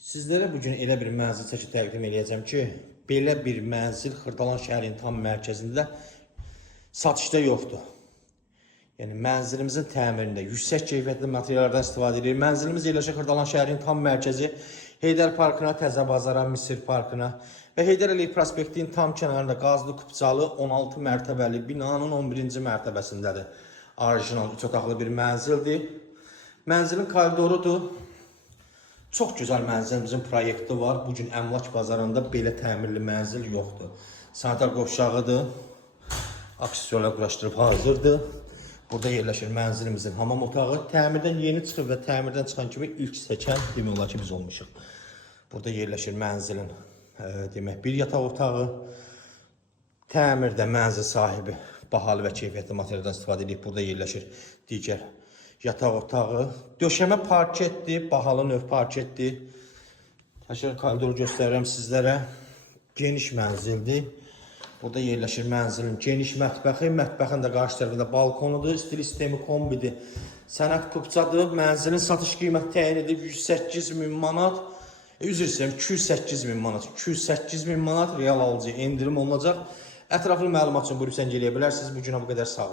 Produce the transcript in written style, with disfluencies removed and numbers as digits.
Sizlərə bugün elə bir mənzil çəki təqdim edəcəm ki, belə bir mənzil Xırdalan şəhərinin tam mərkəzində satışda yoxdur. Yəni mənzilimizin təmirində yüksək keyfiyyətli materiallardan istifadə edilir. Mənzilimiz yerləşir Xırdalan şəhərinin tam mərkəzi Heydər Parkına, Təzə Bazara, Misir Parkına və Heydər Əliyev prospektinin tam kənarında qazlı kupçalı 16 mərtəbəli binanın 11-ci mərtəbəsindədir. Orijinal 3 otaqlı bir mənzildir. Mənzilin koridorudur. Çox gözəl mənzilimizin proyekti var. Bugün əmlak bazarında belə təmirli mənzil yoxdur. Sanitar qovşağıdır. Aksessuarlar quraşdırıb hazırdır. Burada yerləşir mənzilimizin hamam otağı. Təmirdən yeni çıxıb və təmirdən çıxan kimi ilk seçən demək olar ki biz olmuşuq. Burada yerləşir mənzilin demək bir yataq otağı. Təmirdə mənzil sahibi bahalı və keyfiyyətli materialdan istifadə edib. Burada yerləşir digər yataq otağı. Döşəmə parketdir, bahalı növ parketdir. Təşkil koridoru göstərirəm sizlərə. Geniş mənzildir. Burada yerləşir mənzilin geniş mətbəxi. Mətbəxin də qarşı tərəfində balkonudur. Stil sistemi kombidir. Sənət kupçadır. Mənzilin satış qiyməti təyin edib 108.000 manat. Üzr istəyirəm, 208.000 manat. 208.000 manat real alıcı endirim olunacaq. Ətraflı məlumat üçün buyurub zəng eləyə bilərsiniz. Bu günə bu qədər sağ olun.